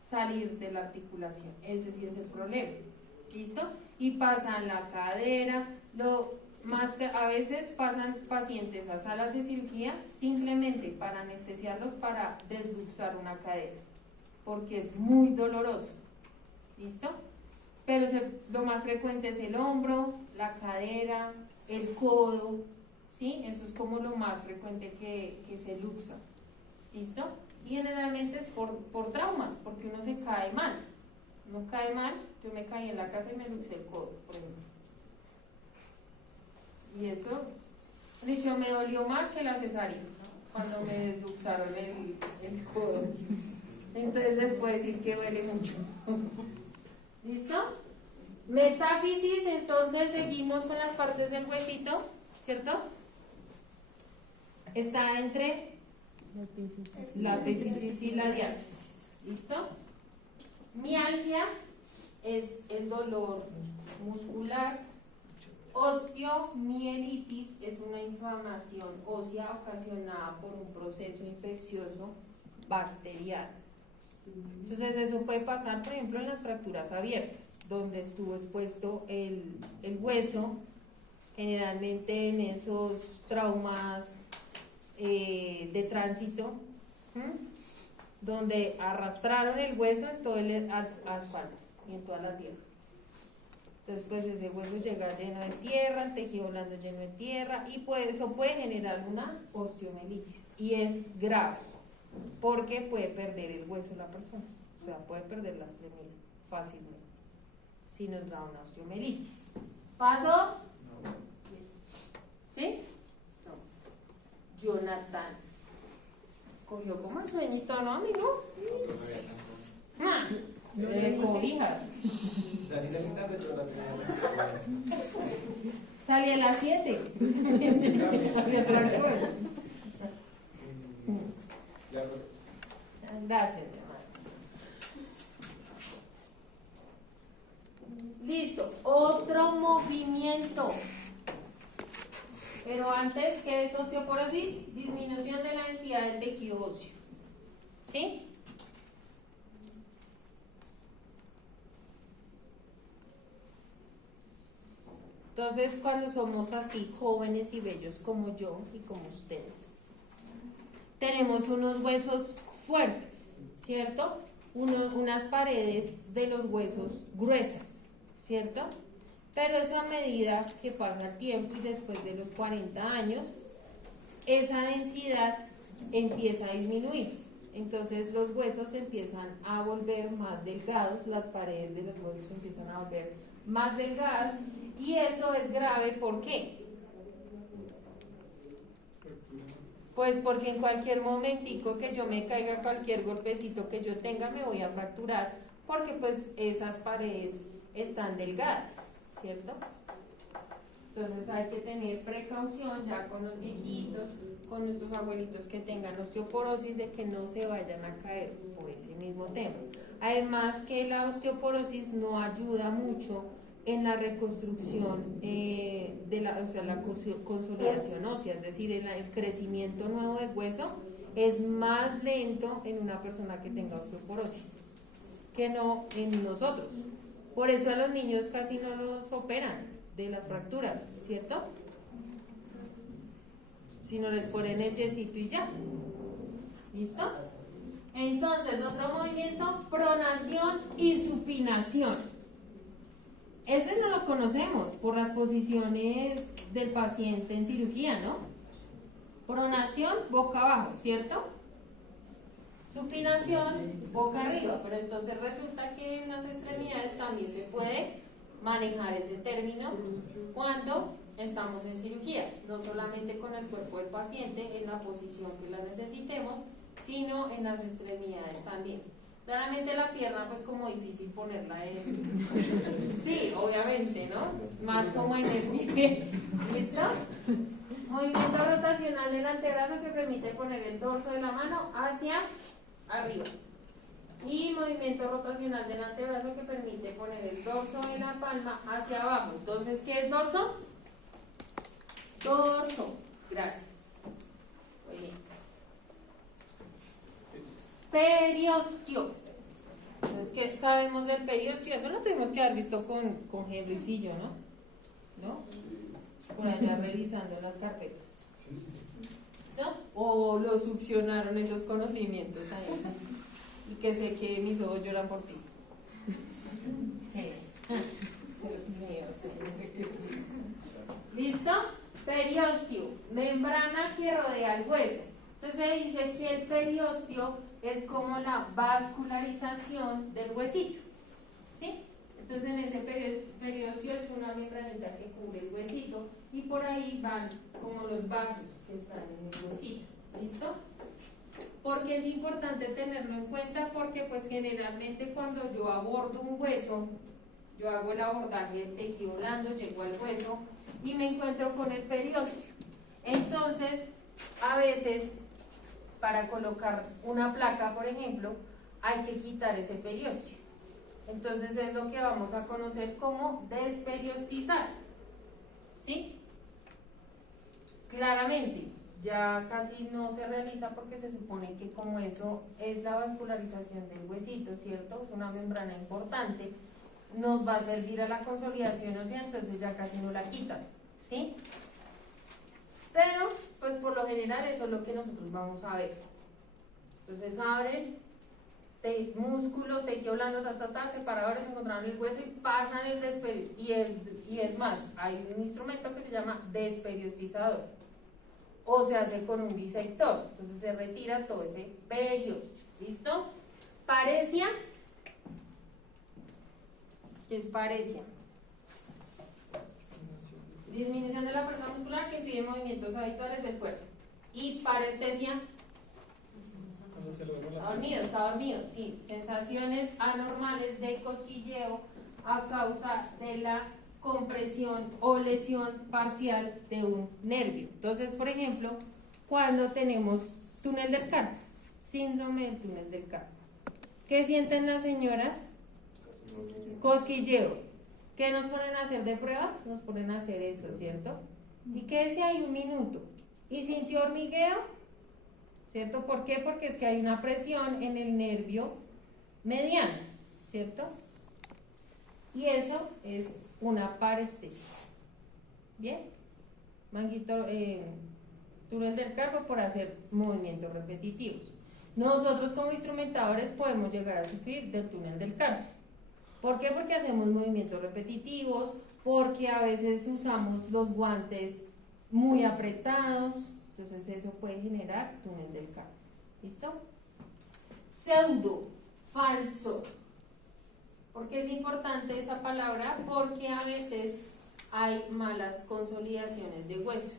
salir de la articulación. Ese sí es el problema. ¿Listo? Y pasan la cadera, a veces pasan pacientes a salas de cirugía simplemente para anestesiarlos para desluxar una cadera, porque es muy doloroso. ¿Listo? Pero lo más frecuente es el hombro, la cadera, el codo, ¿sí? Eso es como lo más frecuente que se luxa. ¿Listo? Y generalmente es por traumas, porque uno se cae mal. Uno cae mal, yo me caí en la casa y me luxé el codo, por ejemplo. Y eso, dicho, me dolió más que la cesárea, cuando me desluxaron el codo. Entonces les puedo decir que duele mucho. ¿Listo? Metáfisis, entonces seguimos con las partes del huesito, ¿cierto? Está entre la epífisis y la diáfisis. ¿Listo? Mialgia es el dolor muscular. Osteomielitis es una inflamación ósea ocasionada por un proceso infeccioso bacteriano. Entonces eso puede pasar, por ejemplo, en las fracturas abiertas, donde estuvo expuesto el hueso, generalmente en esos traumas de tránsito, donde arrastraron el hueso en todo el asfalto y en toda la tierra. Entonces pues ese hueso llega lleno de tierra, el tejido blando lleno de tierra, y eso puede generar una osteomielitis, y es grave porque puede perder el hueso la persona, o sea, puede perder la extremidad fácilmente si nos da una osteomielitis. ¿Paso? Yes. ¿Sí? No. Jonathan cogió como el sueñito, ¿no, amigo? De cobijas. Salí a las 7. Gracias, mi hermano. Listo. Otro movimiento. Pero antes, ¿qué es osteoporosis? Disminución de la densidad del tejido óseo. ¿Sí? Entonces, cuando somos así jóvenes y bellos como yo y como ustedes, tenemos unos huesos fuertes, ¿cierto? Unas paredes de los huesos gruesas, ¿cierto? Pero eso a medida que pasa el tiempo y después de los 40 años, esa densidad empieza a disminuir. Entonces los huesos empiezan a volver más delgados, las paredes de los huesos empiezan a volver más delgadas, y eso es grave. ¿Por qué? Pues porque en cualquier momentico que yo me caiga, cualquier golpecito que yo tenga, me voy a fracturar, porque pues esas paredes están delgadas, ¿cierto? Entonces hay que tener precaución ya con los viejitos, con nuestros abuelitos que tengan osteoporosis, de que no se vayan a caer por ese mismo tema. Además que la osteoporosis no ayuda mucho en la reconstrucción la consolidación ósea, es decir, el crecimiento nuevo de hueso es más lento en una persona que tenga osteoporosis que no en nosotros. Por eso a los niños casi no los operan de las fracturas, ¿cierto? Si no les ponen el yesito y ya. ¿Listo? Entonces, otro movimiento, pronación y supinación. Ese no lo conocemos por las posiciones del paciente en cirugía, ¿no? Pronación, boca abajo, ¿cierto? Supinación, boca arriba. Pero entonces resulta que en las extremidades también se puede manejar ese término cuando estamos en cirugía, no solamente con el cuerpo del paciente en la posición que la necesitemos, sino en las extremidades también. Claramente la pierna pues como difícil ponerla en... Sí, obviamente, ¿no? Más como en el pie. ¿Listo? Movimiento rotacional del antebrazo que permite poner el dorso de la mano hacia arriba. Y movimiento rotacional del antebrazo que permite poner el dorso de la palma hacia abajo. Entonces, ¿qué es dorso? Dorso. Gracias. Muy bien. Periostio. Entonces, ¿qué sabemos del periostio? Eso lo tuvimos que haber visto con Henrycillo, ¿no? Por allá revisando las carpetas. ¿No? O lo succionaron esos conocimientos ahí. Y que sé que mis ojos lloran por ti. Sí. Dios mío, sí. ¿Listo? Periostio, membrana que rodea el hueso. Entonces se dice que el periostio es como la vascularización del huesito. ¿Sí? Entonces en ese periostio es una membranita que cubre el huesito y por ahí van como los vasos que están en el huesito. ¿Listo? Porque es importante tenerlo en cuenta, porque pues generalmente cuando yo abordo un hueso, yo hago el abordaje del tejido blando, llego al hueso y me encuentro con el periostio. Entonces, a veces, para colocar una placa, por ejemplo, hay que quitar ese periostio. Entonces es lo que vamos a conocer como desperiostizar. ¿Sí? Claramente, ya casi no se realiza porque se supone que como eso es la vascularización del huesito, ¿cierto? Es una membrana importante, nos va a servir a la consolidación ósea, entonces ya casi no la quitan, ¿sí? Pero, pues por lo general eso es lo que nosotros vamos a ver. Entonces abren músculo, tejido blando, separadores encontraron el hueso y pasan el y es más, hay un instrumento que se llama desperiostizador o se hace con un bisector, entonces se retira todo ese periostio, ¿listo? Paresia, ¿qué es paresia? Disminución de la fuerza muscular que impide movimientos habituales del cuerpo. Y parestesia, Cuando se logra está la dormido, sí. Sensaciones anormales de cosquilleo a causa de la compresión o lesión parcial de un nervio. Entonces, por ejemplo, cuando tenemos túnel del carpo, síndrome del túnel del carpo, ¿qué sienten las señoras? Cosquilleo. ¿Qué nos ponen a hacer de pruebas? Nos ponen a hacer esto, ¿cierto? ¿Y qué decía ahí? Un minuto. ¿Y sintió hormigueo? ¿Cierto? ¿Por qué? Porque es que hay una presión en el nervio mediano, ¿cierto? Y eso es una parestesia. ¿Bien? Manguito, túnel del carpo por hacer movimientos repetitivos. Nosotros como instrumentadores podemos llegar a sufrir del túnel del carpo. ¿Por qué? Porque hacemos movimientos repetitivos, porque a veces usamos los guantes muy apretados, entonces eso puede generar túnel del carpo. ¿Listo? Pseudo, falso. ¿Por qué es importante esa palabra? Porque a veces hay malas consolidaciones de hueso,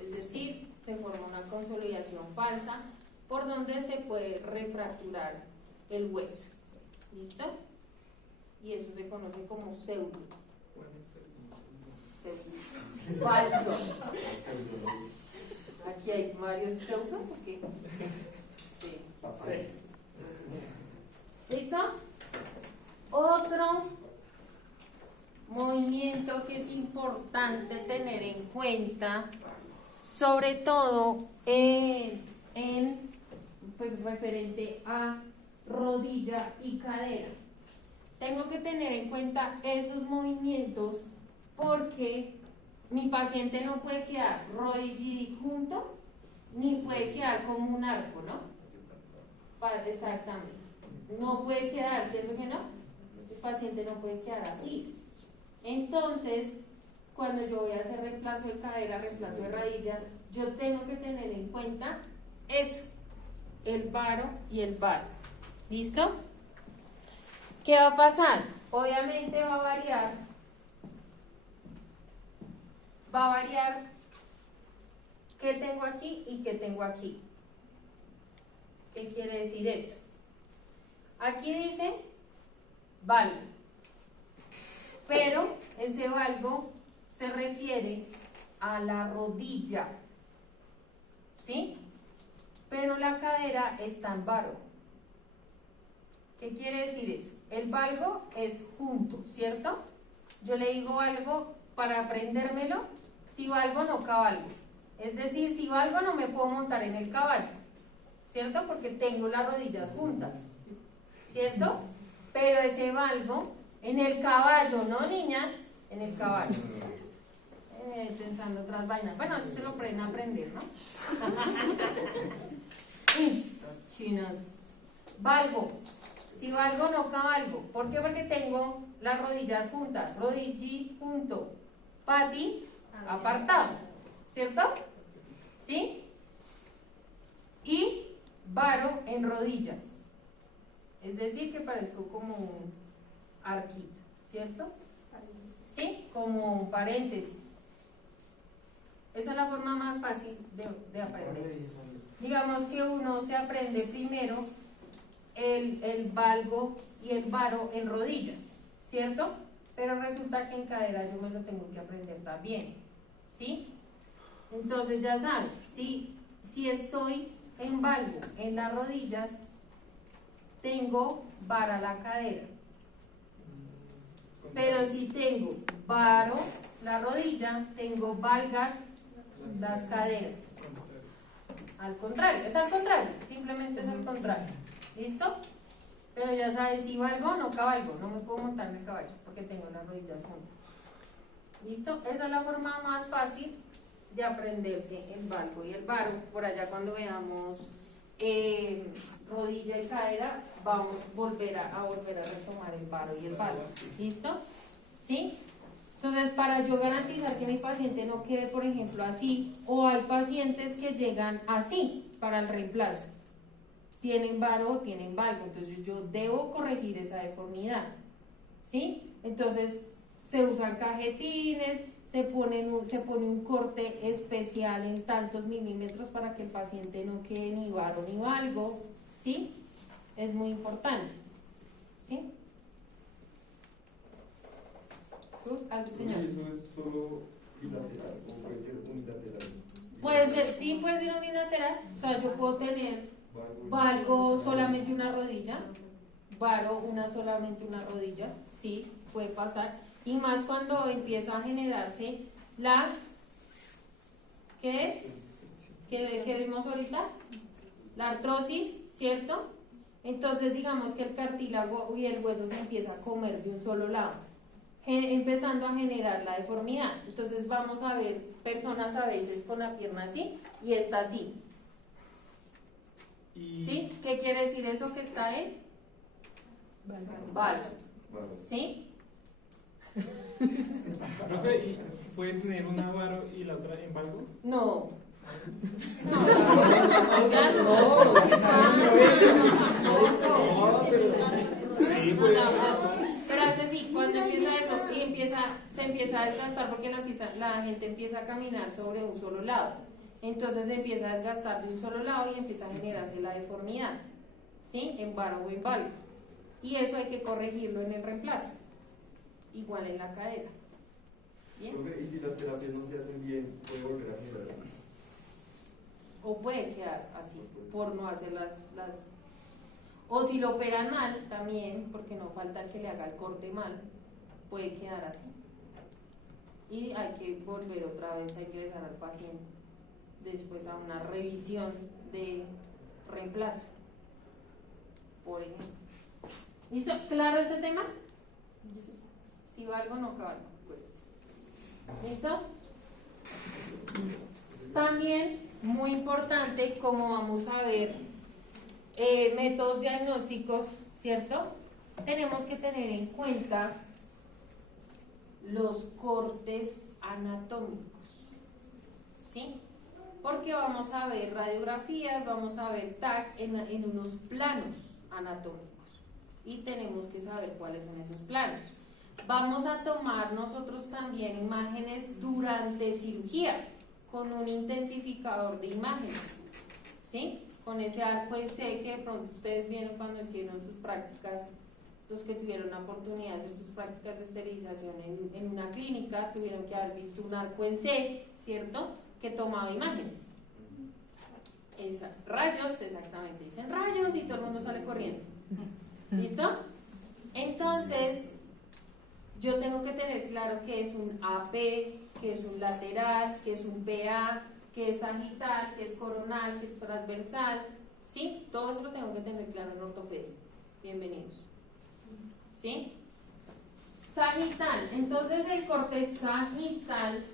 es decir, se forma una consolidación falsa por donde se puede refracturar el hueso. ¿Listo? Y eso se conoce como pseudo. Falso. Aquí hay varios pseudos, ¿o qué? Sí. ¿Listo? Otro movimiento que es importante tener en cuenta, sobre todo pues referente a rodilla y cadera. Tengo que tener en cuenta esos movimientos porque mi paciente no puede quedar rodilla junto ni puede quedar como un arco, ¿no? Exactamente. No puede quedar, ¿cierto que no? El paciente no puede quedar así. Entonces, cuando yo voy a hacer reemplazo de cadera, reemplazo de rodilla, yo tengo que tener en cuenta eso, el varo y el varo. ¿Listo? ¿Qué va a pasar? Obviamente va a variar qué tengo aquí y qué tengo aquí. ¿Qué quiere decir eso? Aquí dice valgo, pero ese valgo se refiere a la rodilla, ¿sí? Pero la cadera está en varo. ¿Qué quiere decir eso? El valgo es junto, ¿cierto? Yo le digo algo para aprendérmelo, si valgo no cabalgo. Es decir, si valgo no me puedo montar en el caballo, ¿cierto? Porque tengo las rodillas juntas, ¿cierto? Pero ese valgo en el caballo, ¿no, niñas? En el caballo. Pensando otras vainas. Bueno, así se lo pueden aprender, ¿no? Chinas. Valgo. Si valgo, no cabalgo. ¿Por qué? Porque tengo las rodillas juntas. Rodilla junto. Pati apartado. ¿Cierto? ¿Sí? Y varo en rodillas. Es decir, que parezco como un arquito. ¿Cierto? ¿Sí? Como un paréntesis. Esa es la forma más fácil de aprender. Digamos que uno se aprende primero el valgo y el varo en rodillas, ¿cierto? Pero resulta que en cadera yo me lo tengo que aprender también, ¿sí? Entonces ya saben, si estoy en valgo en las rodillas, tengo vara la cadera. Pero si tengo varo la rodilla, tengo valgas las caderas. al contrario, es al contrario, simplemente es al contrario. ¿Listo? Pero ya sabes, si valgo, no cabalgo, no me puedo montar en el caballo porque tengo las rodillas juntas. ¿Listo? Esa es la forma más fácil de aprenderse el valgo y el varo. Por allá cuando veamos rodilla y cadera, vamos a volver a retomar el varo y el valgo. ¿Listo? ¿Sí? Entonces, para yo garantizar que mi paciente no quede, por ejemplo, así, o hay pacientes que llegan así para el reemplazo, tienen varo o tienen valgo, entonces yo debo corregir esa deformidad, ¿sí? Entonces, se usan cajetines, se pone un corte especial en tantos milímetros para que el paciente no quede ni varo ni valgo, ¿sí? Es muy importante, ¿sí? Señor. ¿Y eso es solo bilateral o puede ser unilateral? Puede ser, sí puede ser unilateral, o sea, yo puedo tener valgo solamente una rodilla, varo solamente una rodilla, sí, puede pasar, y más cuando empieza a generarse ¿qué es? Que vimos ahorita, la artrosis, ¿cierto? Entonces digamos que el cartílago y el hueso se empieza a comer de un solo lado, empezando a generar la deformidad. Entonces vamos a ver personas a veces con la pierna así y esta así. ¿Sí? ¿Qué quiere decir eso que está en? Valgo. ¿Sí? Profe, ¿y pueden tener una varo y la otra en valgo? No. Pero hace sí, cuando empieza eso y se empieza a desgastar porque la gente empieza a caminar sobre un solo lado. Entonces se empieza a desgastar de un solo lado y empieza a generarse la deformidad, ¿sí? En varo o en valgo. Y eso hay que corregirlo en el reemplazo. Igual en la cadera. ¿Bien? ¿Y si las terapias no se hacen bien, puede volver a generar? O puede quedar así, por no hacer las... O si lo operan mal, también, porque no falta el que le haga el corte mal, puede quedar así. Y hay que volver otra vez a ingresar al paciente, después a una revisión de reemplazo, por ejemplo. ¿Listo? ¿Claro ese tema? Si valgo, no cabalgo. ¿Listo? También, muy importante, como vamos a ver, métodos diagnósticos, ¿cierto? Tenemos que tener en cuenta los cortes anatómicos, ¿sí? Porque vamos a ver radiografías, vamos a ver TAC en unos planos anatómicos y tenemos que saber cuáles son esos planos. Vamos a tomar nosotros también imágenes durante cirugía con un intensificador de imágenes, ¿sí? Con ese arco en C que de pronto ustedes vieron cuando hicieron sus prácticas, los que tuvieron la oportunidad de hacer sus prácticas de esterilización en una clínica, tuvieron que haber visto un arco en C, ¿cierto? Que tomaba imágenes. Rayos, exactamente, dicen rayos y todo el mundo sale corriendo. ¿Listo? Entonces, yo tengo que tener claro que es un AP, que es un lateral, que es un PA, que es sagital, que es coronal, que es transversal, ¿sí? Todo eso lo tengo que tener claro en ortopedia. Bienvenidos. ¿Sí? Sagital. Entonces el corte sagital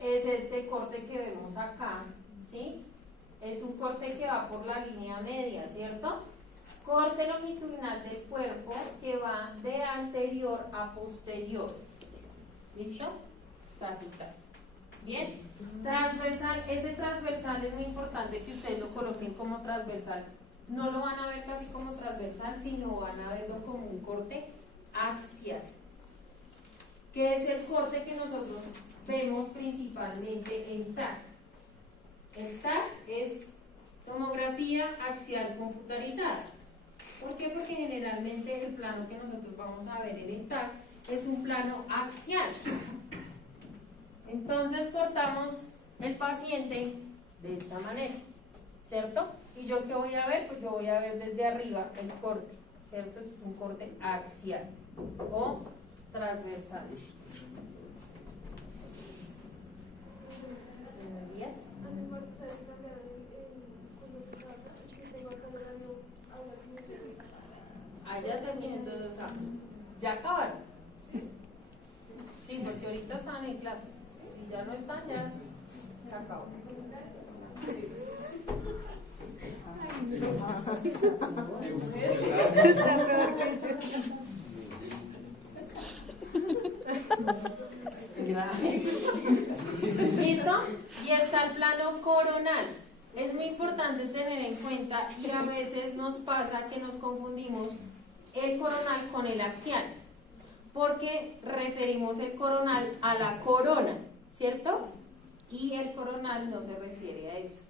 es este corte que vemos acá, ¿sí? Es un corte que va por la línea media, ¿cierto? Corte longitudinal del cuerpo que va de anterior a posterior. ¿Listo? Sagital. Bien. Transversal. Ese transversal es muy importante que ustedes lo coloquen como transversal. No lo van a ver casi como transversal, sino van a verlo como un corte axial. Que es el corte que nosotros vemos principalmente en TAC. El TAC es tomografía axial computarizada. ¿Por qué? Porque generalmente el plano que nosotros vamos a ver en el TAC es un plano axial. Entonces cortamos el paciente de esta manera, ¿cierto? ¿Y yo qué voy a ver? Pues yo voy a ver desde arriba el corte, ¿cierto? Es un corte axial o transversal. ¿Días? Allá hasta el 502, ya acabaron. Sí, porque ahorita están en clase. Si ya no están, ya se acabó. Está peor que yo. ¿Listo? Y está el plano coronal. Es muy importante tener en cuenta y a veces nos pasa que nos confundimos el coronal con el axial, porque referimos el coronal a la corona, ¿cierto? Y el coronal no se refiere a eso.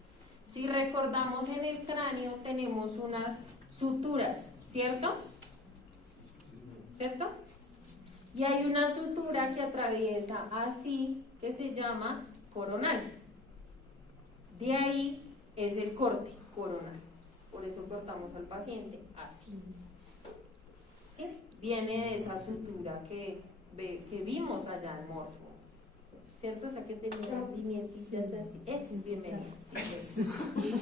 Si recordamos, en el cráneo tenemos unas suturas, ¿cierto? ¿Cierto? Y hay una sutura que atraviesa así, que se llama coronal. De ahí es el corte coronal. Por eso cortamos al paciente así. ¿Sí? Viene de esa sutura que vimos allá en morfo. ¿Cierto? O sea, que tenía lineecitas así. Es bienvenido. Sí,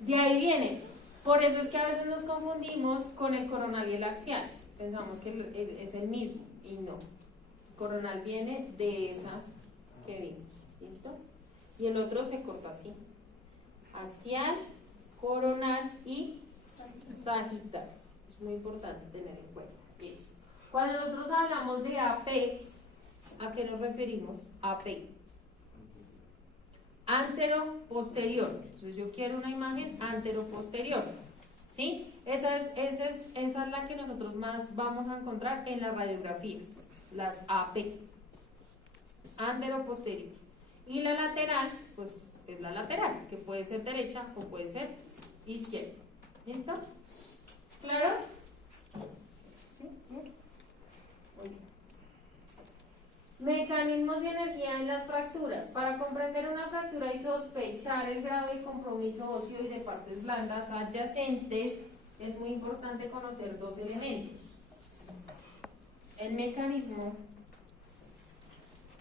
de ahí viene. Por eso es que a veces nos confundimos con el coronal y el axial. Pensamos que es el mismo y no. El coronal viene de esa que vimos. ¿Listo? Y el otro se corta así. Axial, coronal y sagital. Es muy importante tener en cuenta eso. Cuando nosotros hablamos de AP, ¿a qué nos referimos? AP. Antero-posterior. Entonces yo quiero una imagen antero-posterior. ¿Sí? Esa es la que nosotros más vamos a encontrar en las radiografías. Las AP. Antero-posterior. Y la lateral, pues es la lateral, que puede ser derecha o puede ser izquierda. ¿Listo? ¿Claro? ¿Sí? Muy bien. Mecanismos y energía en las fracturas. Para comprender una fractura y sospechar el grado de compromiso óseo y de partes blandas adyacentes, es muy importante conocer dos elementos: el mecanismo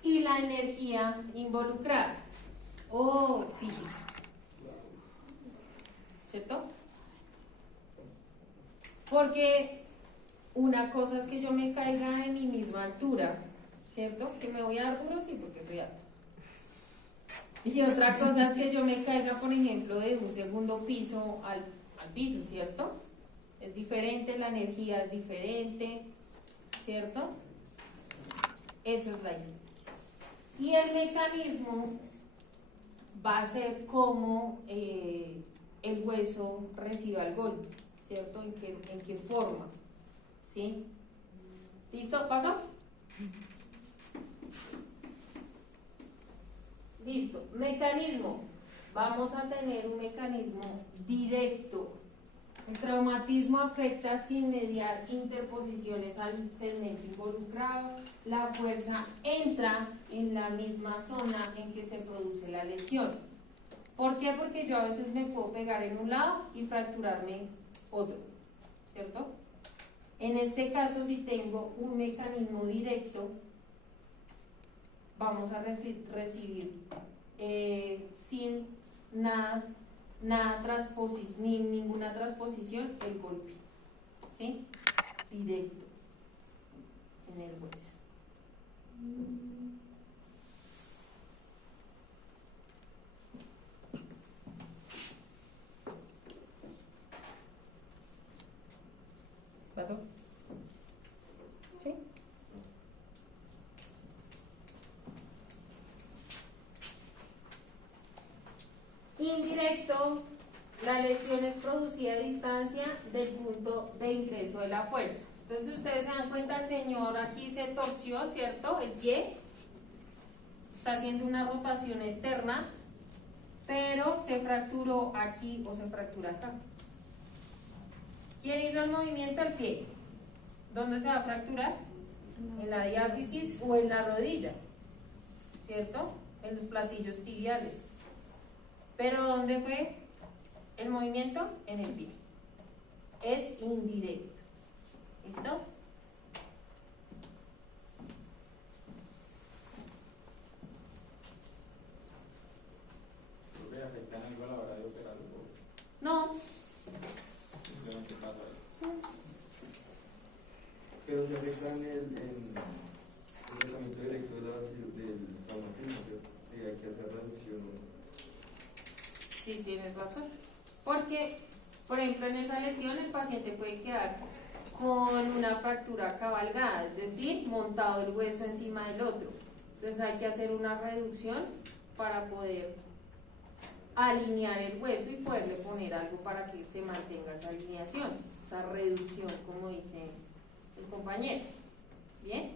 y la energía involucrada o física. ¿Cierto? Porque una cosa es que yo me caiga de mi misma altura, ¿cierto? Que me voy a dar duro, sí, porque soy alta. Y otra cosa es que yo me caiga, por ejemplo, de un segundo piso al piso, ¿cierto? Es diferente, la energía es diferente, ¿cierto? Esa es la diferencia. Y el mecanismo va a ser cómo el hueso reciba el golpe, ¿cierto? ¿En qué forma? ¿Sí? ¿Listo? ¿Pasó? Listo. Mecanismo. Vamos a tener un mecanismo directo. El traumatismo afecta sin mediar interposiciones al segmento involucrado. La fuerza entra en la misma zona en que se produce la lesión. ¿Por qué? Porque yo a veces me puedo pegar en un lado y fracturarme otro, ¿cierto? En este caso, si tengo un mecanismo directo, vamos a recibir sin ninguna transposición el golpe, ¿sí? Directo en el hueso. ¿Pasó? ¿Sí? Indirecto, la lesión es producida a distancia del punto de ingreso de la fuerza. Entonces, ustedes se dan cuenta, el señor aquí se torció, ¿cierto? El pie está haciendo una rotación externa, pero se fracturó aquí o se fractura acá. ¿Quién hizo el movimiento del pie? ¿Dónde se va a fracturar? En la diáfisis o en la rodilla, ¿cierto? En los platillos tibiales. ¿Pero dónde fue el movimiento? En el pie. Es indirecto. ¿Listo? Pero se afecta en el tratamiento directo de del traumatismo, ¿cierto? Sí, hay que hacer reducción. Sí, tienes razón. Porque, por ejemplo, en esa lesión el paciente puede quedar con una fractura cabalgada, es decir, montado el hueso encima del otro. Entonces hay que hacer una reducción para poder alinear el hueso y poderle poner algo para que se mantenga esa alineación, esa reducción, como dice el compañero. Bien,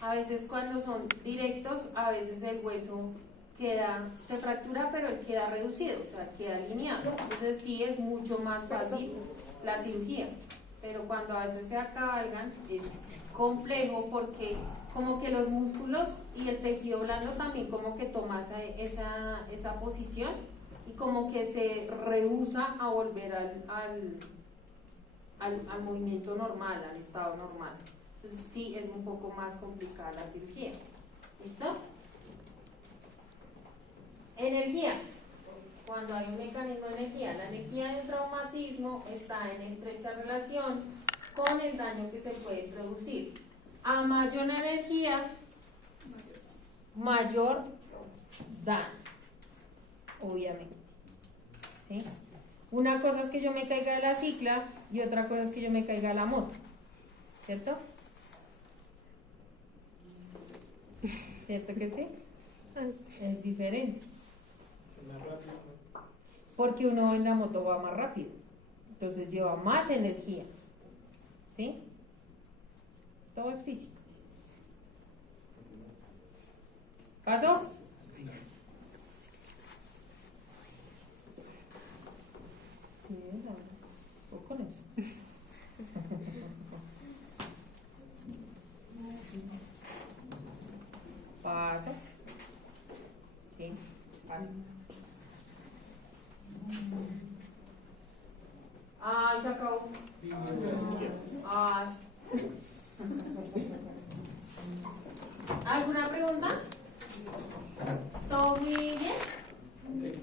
a veces cuando son directos, a veces el hueso se fractura, pero él queda reducido, o sea, queda alineado. Entonces sí es mucho más fácil la cirugía, pero cuando a veces se acabalgan es complejo porque como que los músculos y el tejido blando también como que toma esa posición y como que se rehúsa a volver al movimiento normal, al estado normal. Entonces sí es un poco más complicada la cirugía. ¿Listo? Energía. Cuando hay un mecanismo de energía, la energía del traumatismo está en estrecha relación con el daño que se puede producir. A mayor energía, mayor daño, obviamente. ¿Sí? Una cosa es que yo me caiga de la cicla y otra cosa es que yo me caiga de la moto, ¿cierto? ¿Cierto que sí? Es diferente. Más rápido. Porque uno en la moto va más rápido, entonces lleva más energía, ¿sí? Todo es física. ¿Caso? Sí, voy con eso. Paso. Sí, paso. Ay, se acabó.